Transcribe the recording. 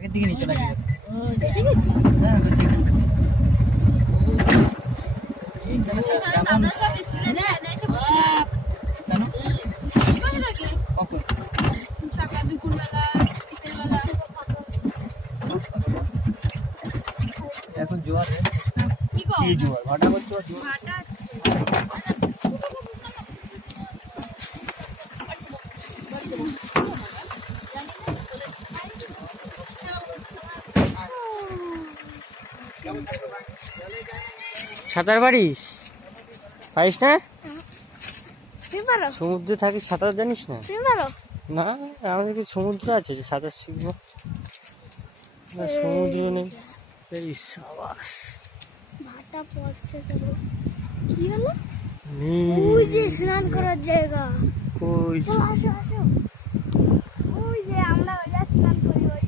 আগের দিকে নিয়ে চলে গেছে। এসে গেছি। হ্যাঁ বেশি এখানে দাদা সব স্টুডেন্ট এসে বসে থাকে। কেন বসে থাকে কখন সকাল দুপুরবেলা বিকেলবেলা। এখন জোয়ার কি গো? কি জোয়ার ভাটা বলছো জোয়ার ভাটা সাঁতার পারিস? পারিস না? তুমি পারো? সমুদ্রে থাকিস, সাঁতার জানিস না? তুমি পারো? না, আমাদের কি সমুদ্র আছে যে সাঁতার শিখবো? না, সমুদ্র নেই। এই সাবাস। ভাটা পড়ছে কেন? কি হলো? নেই। ওই যে স্নান করার জায়গা। কই? চলো আসো আসো। ওই যে আমরা ওই যে স্নান করি ওই